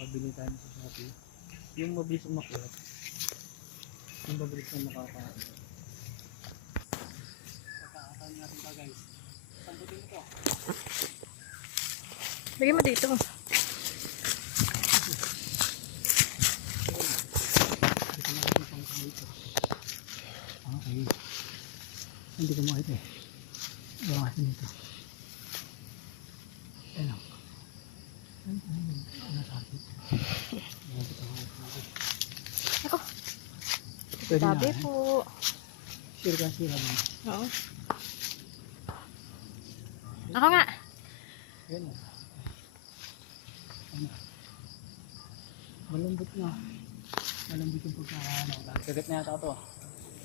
nakabili tayo sa Shopee. Yung mabilis umakyat. Yung mabilis na makakain. Pagkakakaan natin ito guys. Sambutin mo ito. Lagyan mo dito. Okay. Hindi ko makita eh. Bukasin dito. Ayan o. Nasakit. Ako. Pwede Sabi na. po. Sure ka sila mo. Oo. Ako nga. Ayan o. Malambot na. Malambot yung pagkakaano. Kagat na yata ito.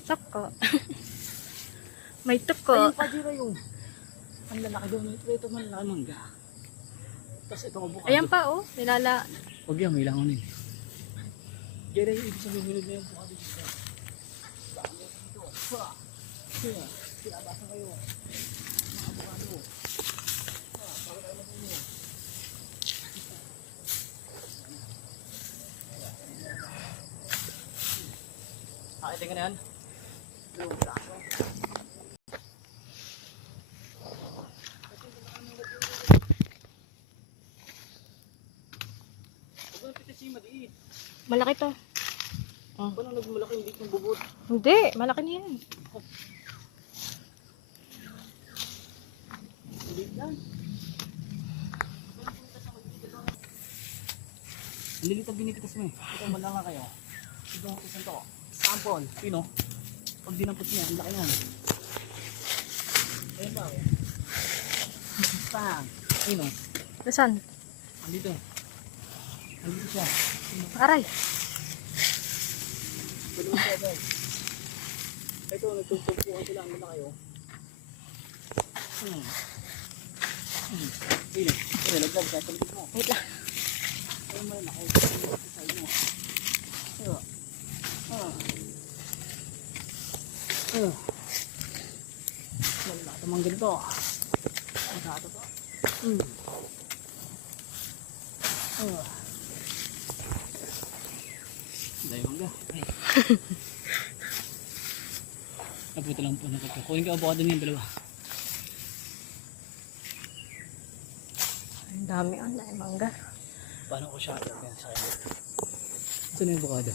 Tuko. May tuko. Ayun pa dito yung ang lalaki doon. Ito malaki mangga. Tapos ito avocado. Ayan pa oh. Nilala. Huwag yan, may langon eh. Yan ay ibig sabihin na yung avocado dito. Dami dito. Sila basa kayo. Mga avocado. Para tayo matulog. Nakita ka na yan? Yung braso. Malaki to. Oh. Paano nagmalaki yung bit ng bubot? Hindi. Malaki na yan. Hindi yan. Ang lilit ang binipitas mo eh. Ito malanga kayo. Ito ang isang to. Sample. Pino. Pag dinampot niya, ang laki yan. Ayun ba? Pang. Pino. Nasaan? Andito. Andito siya. Pino. Aray. Pwede siya guys. Ito, nagtugtugpuan sila. Ang malaki oh. Pino. Pino, laglag ka. Talikid mo. Wait lang. Ayun mo rin ako. Ito sa inyo. Ayun. Wala tamang ganito. Masato to. Dahil mangga. Naputo lang po na kapag. Kunin ka avocado niyan dalawa. Ang dami ang mangga. Paano ko siya? Sa akin. Saan yung avocado?